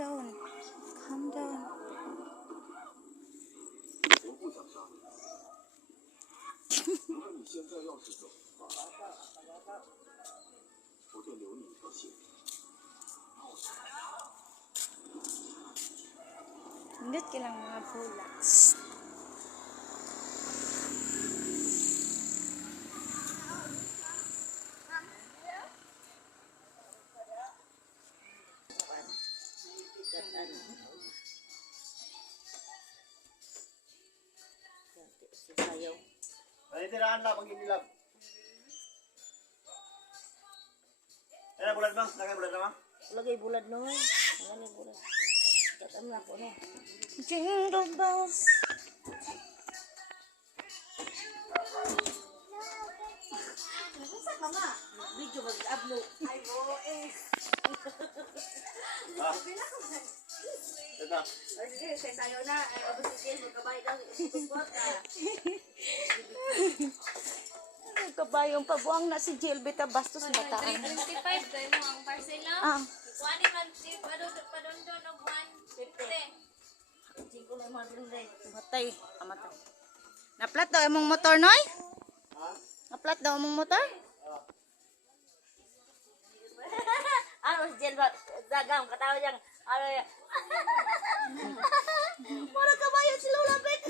down. Calm down. 我不想杀你。如果你现在要是走，我就留你一条性命。 Pindot ka lang mga bullets. Ay, tiraan lang, mag-inilab. Ano, bulad mo? Lagay bulad mo? Lagay bulad no. Lagay bulad. Katam na ko no. Jingle bells. Video mag-upload. Ah. Ito. Ay, sige, say sayo na. Ay, abot si Jen, magkabay lang. Isusuot ka. Kabayong pabuang na si Jilbita Bastos bataan. 25 tayo mo ang parcel lang. Ah, Kuani man si padondon og 150. Chico na yung mga brinday. matay. Amatay. Naplat daw imong motor, Noy? Ha? Naplat daw imong motor? Ano si Jen ba? Dagang, katawa niyang. Ano yan? Para kabayo si Lola Bet.